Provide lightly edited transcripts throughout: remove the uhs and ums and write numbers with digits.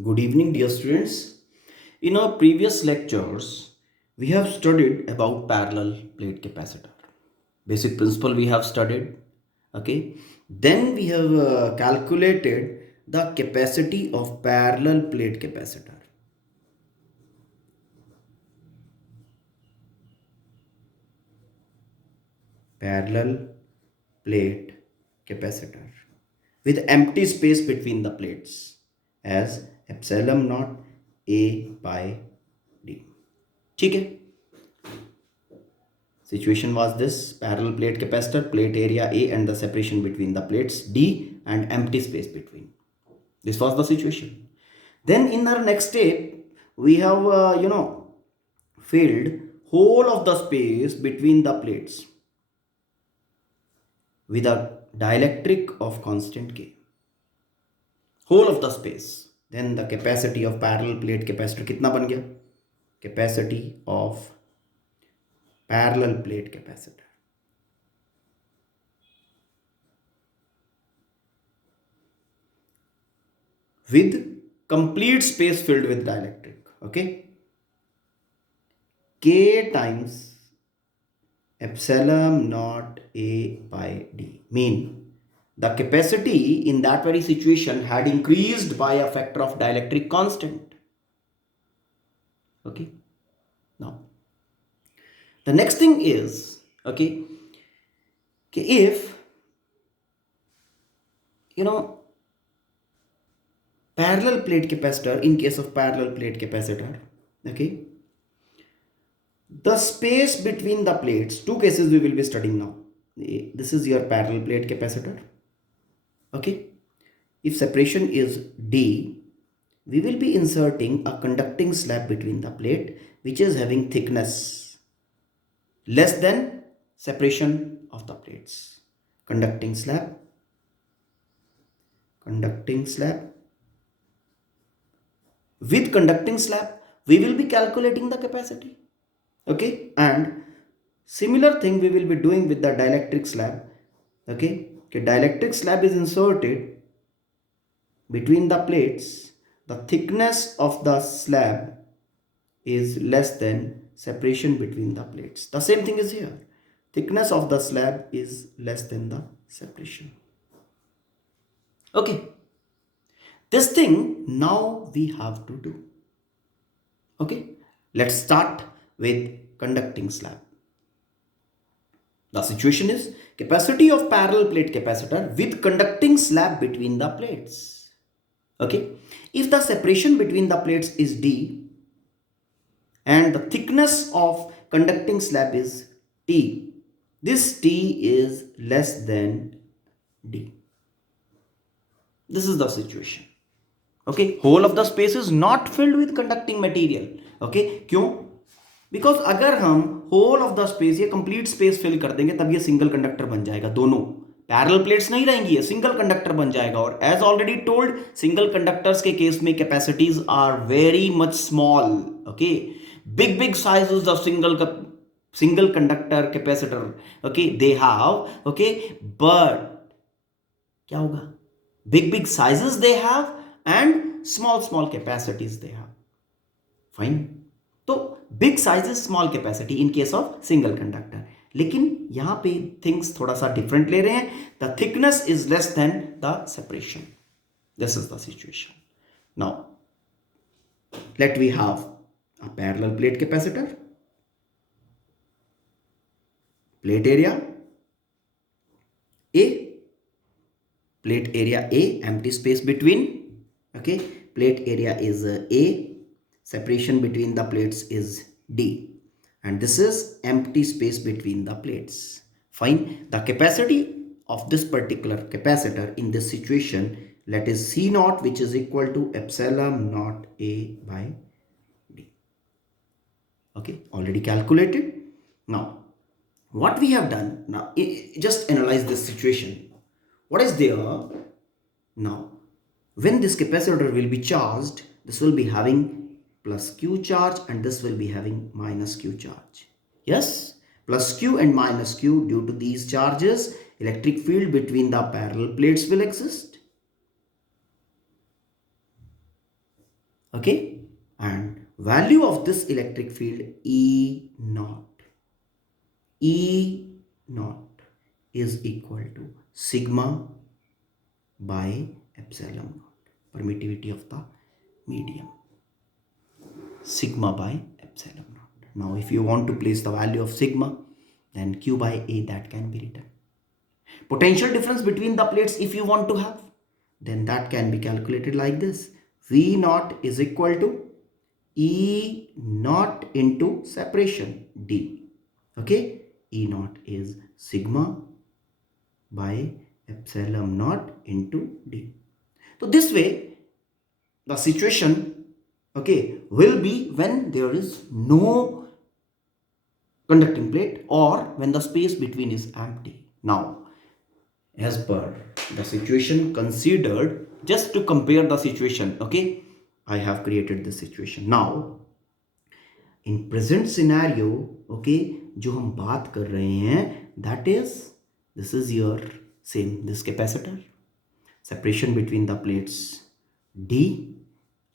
Good evening, dear students. In our previous lectures, we have studied about parallel plate capacitor. Basic principle we have studied. Okay. Then we have calculated the capacity of parallel plate capacitor. Parallel plate capacitor with empty space between the plates as epsilon naught A by D. ठीक है. Situation was this: parallel plate capacitor, plate area A and the separation between the plates D and empty space between. This was the situation. Then in our next step, we have filled whole of the space between the plates with a dielectric of constant K. Whole of the space. Then the capacity of parallel plate capacitor कितना बन गया? Capacity of parallel plate capacitor with complete space filled with dielectric. Okay, K times epsilon naught A by D mean the capacity in that very situation had increased by a factor of dielectric constant. Okay, now the next thing is okay, if parallel plate capacitor, in case of parallel plate capacitor, okay, the space between the plates, two cases we will be studying now. This is your parallel plate capacitor. Okay, if separation is D, we will be inserting a conducting slab between the plate which is having thickness less than separation of the plates. Conducting slab with conducting slab we will be calculating the capacity. Okay, and similar thing we will be doing with the dielectric slab. Okay, dielectric slab is inserted between the plates. The thickness of the slab is less than separation between the plates. The same thing is here. Thickness of the slab is less than the separation. Okay, this thing now we have to do. Okay, let's start with conducting slab. The situation is capacity of parallel plate capacitor with conducting slab between the plates. Okay, if the separation between the plates is D and the thickness of conducting slab is T, this T is less than D. This is the situation. Okay, whole of the space is not filled with conducting material. Okay, क्यों? Because अगर हम whole of the space ये complete space fill कर देंगे तब ये single conductor बन जाएगा. दोनों पैरेलल प्लेट्स नहीं रहेंगी, ये सिंगल कंडक्टर बन जाएगा. और as already told, single conductors के केस में capacities are very much small. Okay, big sizes of single conductor capacitor, okay, they have. Okay, but क्या होगा? Big sizes they have and small capacities they have. Fine. तो big sizes small capacity in case of single conductor. लेकिन यहां पे things थोड़ा सा different ले रहे हैं. The thickness is less than the separation. This is the situation. Now let we have a parallel plate capacitor. Plate area A, plate area A, empty space between. Okay, plate area is A, separation between the plates is D, and this is empty space between the plates. Fine. The capacity of this particular capacitor in this situation, let is C naught, which is equal to epsilon naught A by D. Okay, already calculated. Now what we have done, now just analyze this situation. What is there now? When this capacitor will be charged, this will be having plus Q charge and this will be having minus Q charge. Yes, plus Q and minus Q. Due to these charges, electric field between the parallel plates will exist. Okay, and value of this electric field E naught is equal to sigma by epsilon naught, permittivity of the medium, sigma by epsilon naught. Now if you want to place the value of sigma, then Q by A, that can be written. Potential difference between the plates, if you want to have, then that can be calculated like this. V naught is equal to E naught into separation D. Okay, E naught is sigma by epsilon naught into D. So this way the situation, okay, will be when there is no conducting plate or when the space between is empty. Now as per the situation considered, just to compare the situation, okay, I have created this situation. Now in present scenario, okay, जो हम बात कर रहे हैं, that is, this is your same, this capacitor, separation between the plates D,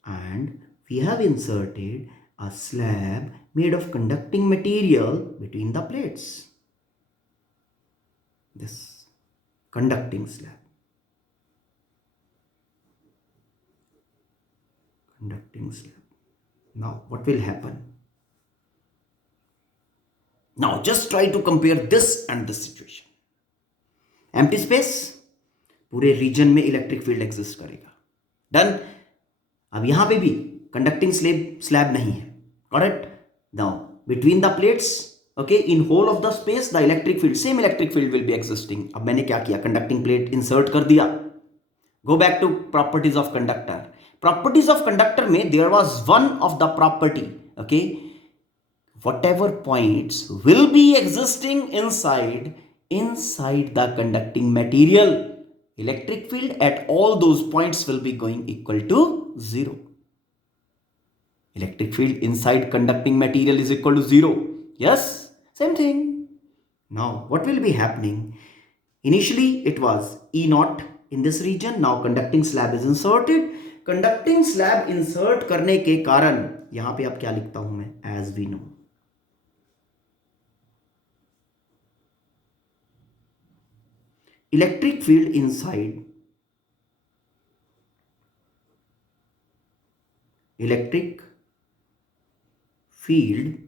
and we have inserted a slab made of conducting material between the plates, this conducting slab, conducting slab. Now what will happen? Now just try to compare this and this situation. Empty space, पूरे region में electric field exist करेगा, done. अब यहां पे भी conducting slab नहीं है, correct. Now between the plates, okay, in whole of the space the electric field, same electric field will be existing. अब मैंने क्या किया, कंडक्टिंग प्लेट इंसर्ट कर दिया. Go back to properties of conductor. Properties of conductor में there was one of the property, okay, whatever points will be existing inside the conducting material, electric field at all those points will be going equal to 0. Electric field inside conducting material is equal to 0. Yes, same thing. Now what will be happening? Initially it was E naught in this region. Now conducting slab is inserted. Conducting slab insert करने के कारण यहां पे अब क्या लिखता हूं मैं, as we know, electric field inside, electric field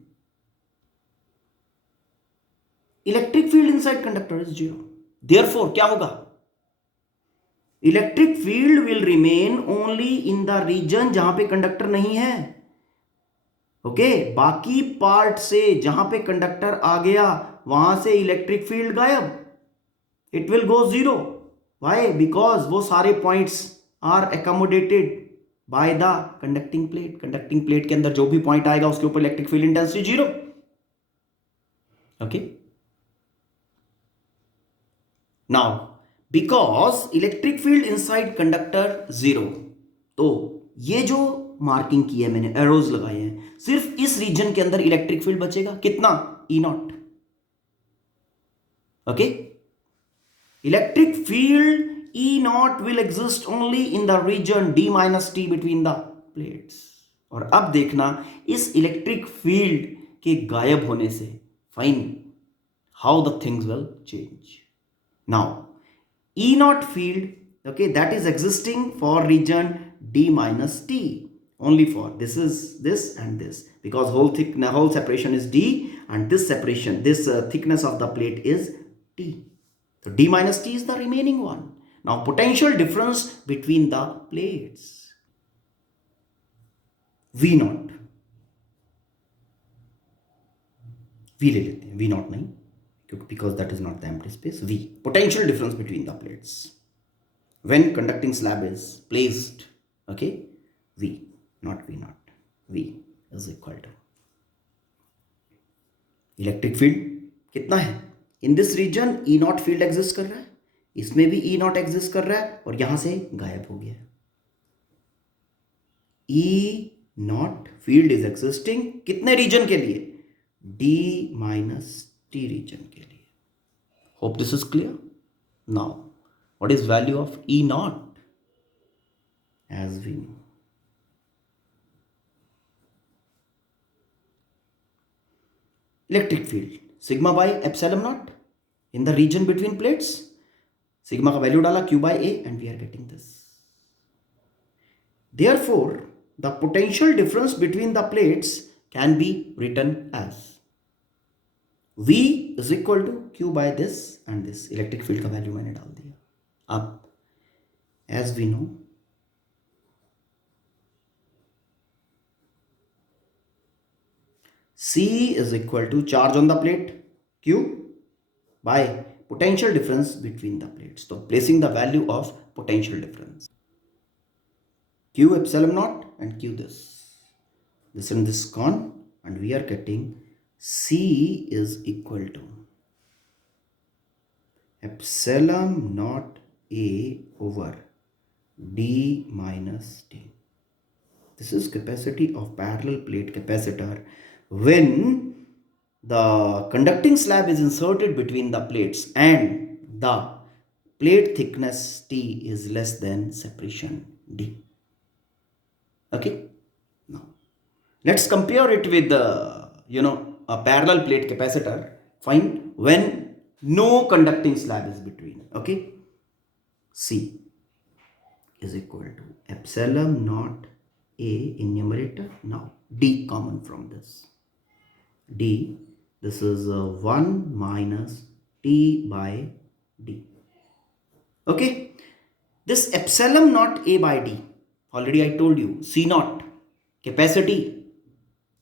inside conductor is 0. Therefore क्या होगा, electric field will remain only in the region जहां पे कंडक्टर नहीं है. ओके, बाकी पार्ट से जहां पे कंडक्टर आ गया वहां से इलेक्ट्रिक फील्ड गायब, it will go 0. Why? Because वो सारे points are accommodated by the conducting plate. Conducting plate के अंदर जो भी पॉइंट आएगा उसके ऊपर electric field intensity 0. Okay, now because electric field inside conductor 0, तो ये जो मार्किंग की है मैंने, एरोज लगाए हैं, सिर्फ इस रीजन के अंदर इलेक्ट्रिक फील्ड बचेगा. कितना? E naught. Okay, electric field E naught will exist only in the region D minus T between the plates. और अब देखना इस इलेक्ट्रिक फील्ड के गायब होने से, fine, how the things will change. Now E naught field, okay, that is existing for region D minus T, only for this is this and this, because whole separation is D, and this separation, this thickness of the plate is T. So D minus T is the remaining one. Now potential difference between the plates, V naught, V ले लेते हैं, V naught नहीं, because that is not the empty space. V, potential difference between the plates when conducting slab is placed, okay, V, not V naught, V is equal to electric field कितना है, in this region E naught field exist कर रहा है, इसमें भी E naught exist कर रहा है, और यहां से गायब हो गया. E naught field is existing कितने रीजन के लिए? D minus T region के लिए. Hope this is clear. Now what is value of E naught? As we know, electric field sigma by epsilon not in the region between plates. Sigma का value डाला Q by A and we are getting this. Therefore, the potential difference between the plates can be written as V is equal to Q by this and this. Electric field का value मैंने डाल दिया. अब as we know, C is equal to charge on the plate Q by potential difference between the plates. So placing the value of potential difference, Q epsilon naught and Q this and this gone, and we are getting C is equal to epsilon naught A over D minus D. This is capacity of parallel plate capacitor when the conducting slab is inserted between the plates and the plate thickness T is less than separation D. Okay. Now let's compare it with a parallel plate capacitor. Find when no conducting slab is between. Okay. C is equal to epsilon naught A in numerator. Now D common from this. D, this is 1 minus T by D. Okay. This epsilon naught A by D, already I told you, C naught, capacity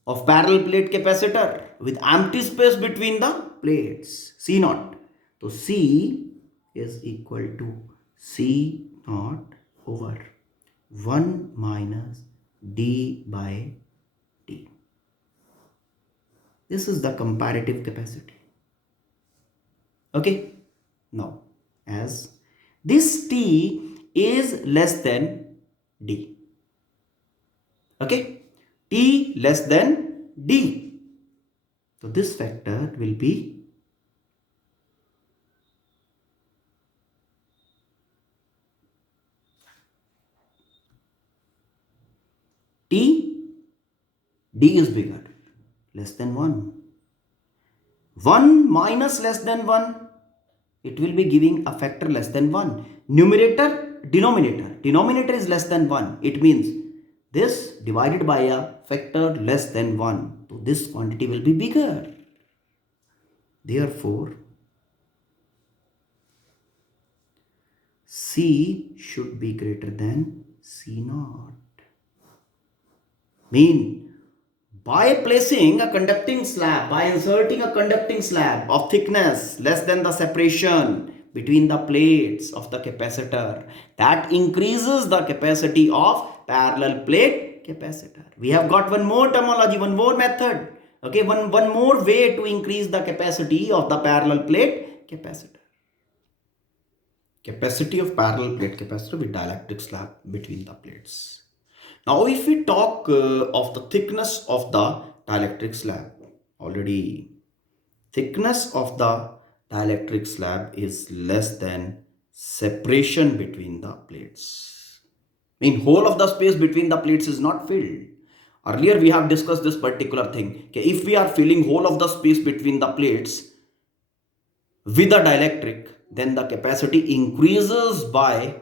of parallel plate capacitor with empty space between the plates, C naught. So C is equal to C naught over 1 minus D by D. This is the comparative capacity. Okay. Now, as this T is less than D. Okay. T less than D. So this factor will be T, D is bigger, less than 1. 1 minus less than 1, it will be giving a factor less than 1. Numerator, denominator is less than 1. It means this divided by a factor less than 1. So this quantity will be bigger. Therefore, C should be greater than C naught. Mean, by placing a conducting slab, by inserting a conducting slab of thickness less than the separation between the plates of the capacitor, that increases the capacity of parallel plate capacitor. We have got one more terminology, one more method. Okay, one more way to increase the capacity of the parallel plate capacitor. Capacity of parallel plate capacitor with dielectric slab between the plates. Now, if we talk of the thickness of the dielectric slab, already thickness of the dielectric slab is less than separation between the plates. I mean, whole of the space between the plates is not filled. Earlier, we have discussed this particular thing. Okay, if we are filling whole of the space between the plates with a dielectric, then the capacity increases by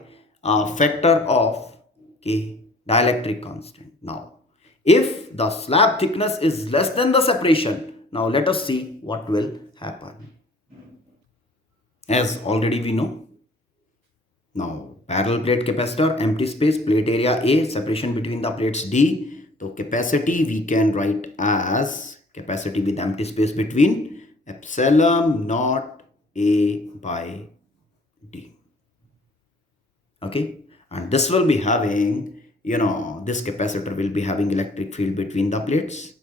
a factor of dielectric constant. Now, if the slab thickness is less than the separation, now let us see what will happen. As already we know, now parallel plate capacitor, empty space, plate area A, separation between the plates D. So capacity we can write as capacity with empty space between epsilon naught A by D. Okay, and this will be having, this capacitor will be having electric field between the plates.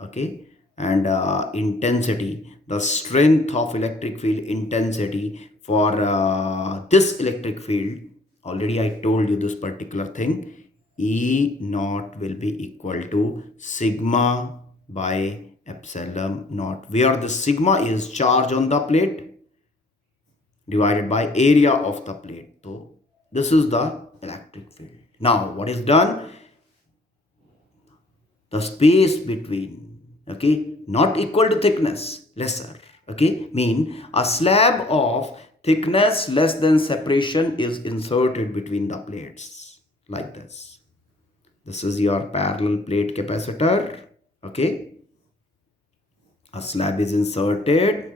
Okay, and intensity, the strength of electric field intensity for this electric field, already I told you this particular thing, E naught will be equal to sigma by epsilon naught, where the sigma is charge on the plate divided by area of the plate. So this is the electric field. Now what is done? The space between Okay, not equal to thickness, lesser. Okay, mean a slab of thickness less than separation is inserted between the plates like this. This is your parallel plate capacitor. Okay, a slab is inserted,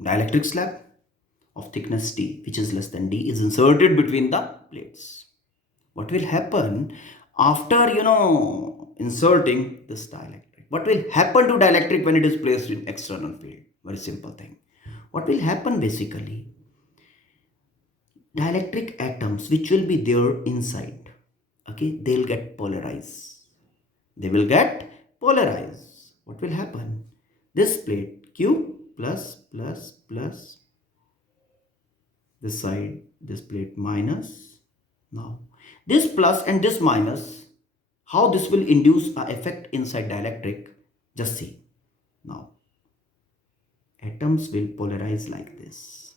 dielectric slab of thickness T, which is less than D, is inserted between the plates. What will happen after, inserting this dielectric? What will happen to dielectric when it is placed in external field? Very simple thing. What will happen basically? Dielectric atoms which will be there inside, okay, they'll get polarized. They will get polarized. What will happen? This plate Q plus plus plus, this side, this plate minus. Now this plus and this minus, how this will induce an effect inside dielectric, just see. Now atoms will polarize like this.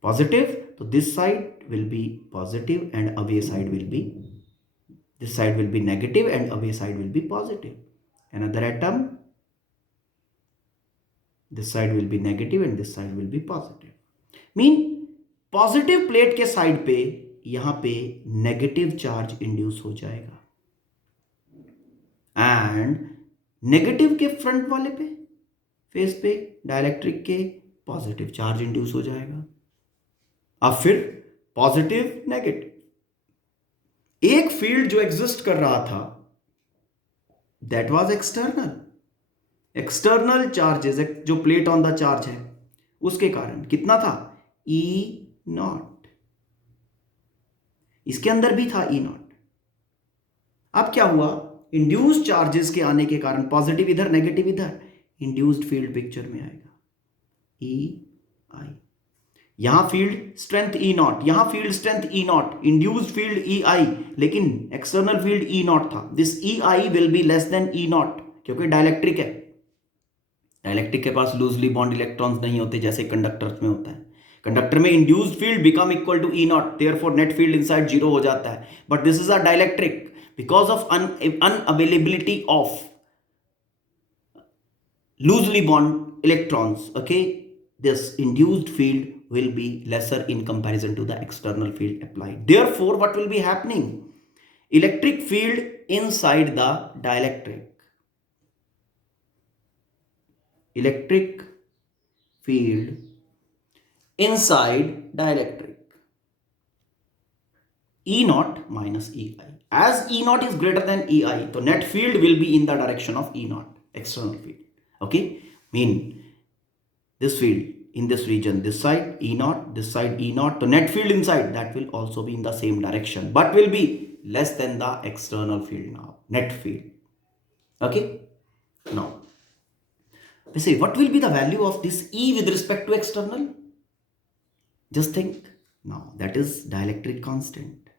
Positive, so this side will be positive and away side will be, this side will be negative and away side will be positive. Another atom, this side will be negative and this side will be positive. Mean positive plate के side पे यहां पे negative charge induce हो जाएगा and negative के front वाले पे, face पे, डाइलेक्ट्रिक के पॉजिटिव चार्ज इंड्यूस हो जाएगा. अब फिर पॉजिटिव नेगेटिव, एक फील्ड जो एग्जिस्ट कर रहा था that was external. External charges, जो प्लेट ऑन द चार्ज है उसके कारण कितना था, ई नॉट. इसके अंदर भी था ई नॉट. अब क्या हुआ, इंड्यूस्ड चार्जेस के आने के कारण, पॉजिटिव इधर नेगेटिव इधर, इंड्यूस्ड फील्ड पिक्चर में आएगा, ई आई. यहां फील्ड स्ट्रेंथ ई नॉट, यहां field strength E naught, induced field E I, लेकिन एक्सटर्नल फील्ड ई नॉट था. This E I will be less than E naught, क्योंकि dielectric है. Dielectric के पास लूजली बॉन्ड इलेक्ट्रॉन्स नहीं होते जैसे कंडक्टर्स में होता है. कंडक्टर में induced field become equal to E naught, therefore net field inside zero हो जाता है. But this is a dielectric, because of unavailability of loosely bond electrons, okay, this induced field will be lesser in comparison to the external field applied. Therefore, what will be happening, electric field inside the dielectric, electric field inside dielectric, E naught minus EI. As E naught is greater than EI, so net field will be in the direction of E naught, external field. Okay, mean this field in this region, this side E naught, this side E naught, the net field inside that will also be in the same direction, but will be less than the external field now, net field. Okay, now we say what will be the value of this E with respect to external? Just think now, that is dielectric constant.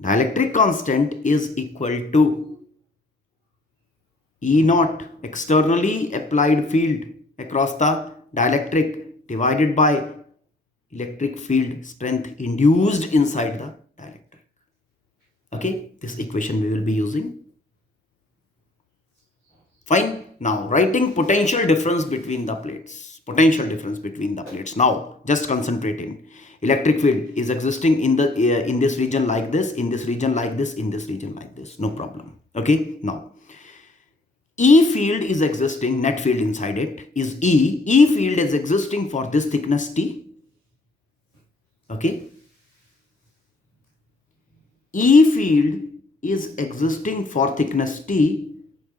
Dielectric constant is equal to E naught, externally applied field across the dielectric, divided by electric field strength induced inside the dielectric. Okay, this equation we will be using. Fine. Now writing potential difference between the plates. Potential difference between the plates. Now just concentrating. Electric field is existing in the in this region like this, in this region like this, in this region like this. No problem. Okay. Now E field is existing, net field inside it is E. E field is existing for this thickness T. Okay. E field is existing for thickness T.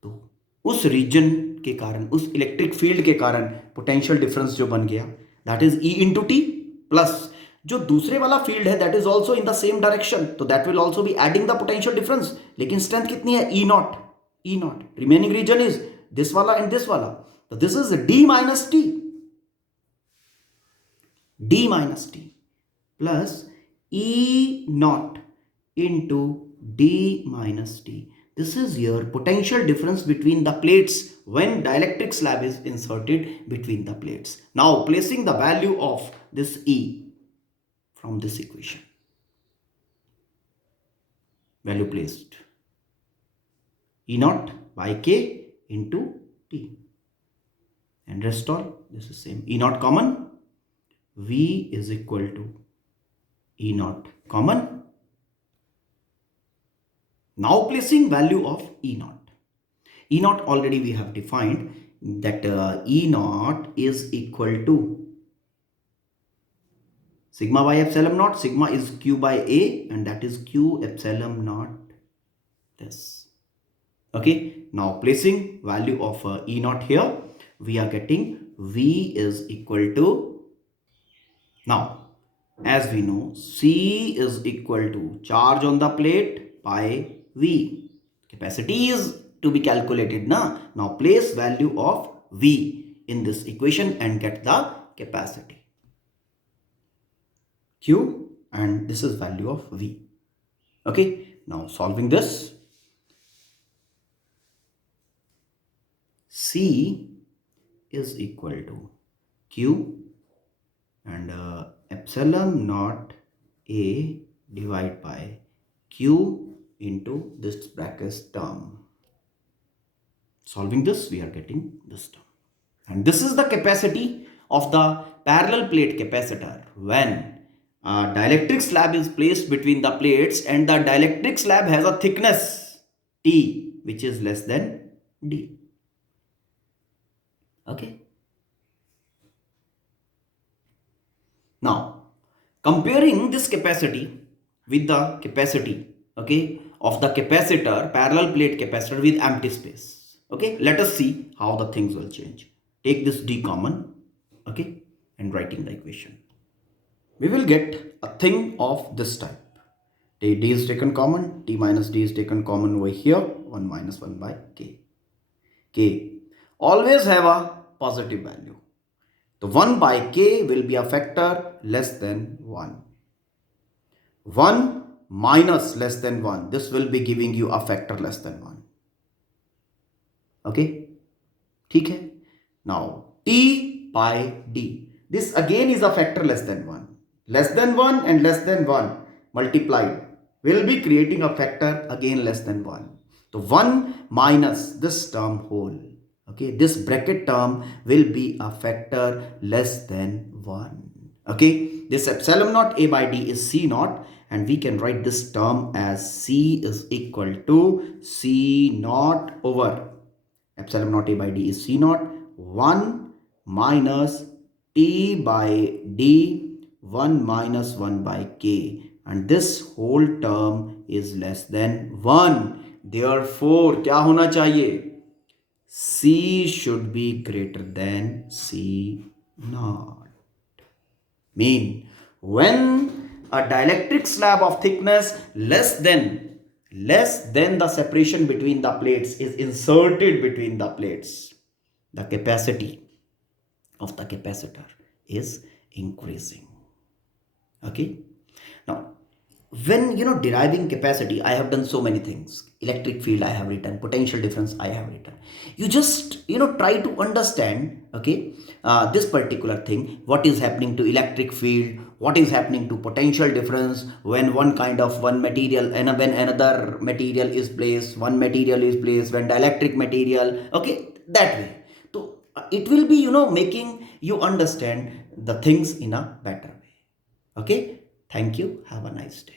तो उस reason के कारण, उस electric field के कारण potential difference जो बन गया, that is E into T, plus जो दूसरे वाला फील्ड है that is also in the same direction, तो that will also be adding the potential difference. लेकिन स्ट्रेंथ कितनी है, E naught. E naught. Remaining region is this wala and this wala. So this is D minus T. D minus T plus E naught into D minus T. This is your potential difference between the plates when dielectric slab is inserted between the plates. Now placing the value of this E from this equation. Value placed. E naught by K into T. And rest all, this is same. E naught common, V is equal to E naught common. Now placing value of E naught. E naught already we have defined that E naught is equal to sigma by epsilon naught. Sigma is Q by A, and that is Q epsilon naught this. Okay, now placing value of E naught here, we are getting V is equal to, now as we know, C is equal to charge on the plate by V. Capacity is to be calculated now. Now place value of V in this equation and get the capacity. Q, and this is value of V. Okay, now solving this, C is equal to Q and epsilon naught A divided by Q into this bracket term. Solving this, we are getting this term. And this is the capacity of the parallel plate capacitor when a dielectric slab is placed between the plates and the dielectric slab has a thickness T which is less than D. Okay. Now, comparing this capacity with the capacity, okay, of the capacitor, parallel plate capacitor with empty space. Okay, let us see how the things will change. Take this D common, okay, and writing the equation. We will get a thing of this type. D is taken common, T minus D is taken common over here, 1 minus 1 by K. K always have a positive value. The 1 by K will be a factor less than 1. 1 minus less than 1. This will be giving you a factor less than 1. Okay? ठीक है? Now, T by D. This again is a factor less than 1. Less than 1 and less than 1 multiplied will be creating a factor again less than 1. So 1 minus this term whole. Okay, this bracket term will be a factor less than 1. Okay, this epsilon naught A by D is C naught, and we can write this term as C is equal to C naught over epsilon naught A by D is C naught, 1 minus T by D, 1 minus 1 by K, and this whole term is less than 1. Therefore, क्या होना चाहिए? C should be greater than C naught. Mean, when a dielectric slab of thickness less than the separation between the plates is inserted between the plates, the capacity of the capacitor is increasing. Okay. Now, when deriving capacity, I have done so many things. Electric field I have written, potential difference I have written. You just try to understand, okay, this particular thing, what is happening to electric field, what is happening to potential difference when one material and when another material is placed, when dielectric material, okay, that way. So it will be making you understand the things in a better way. Okay, thank you, have a nice day.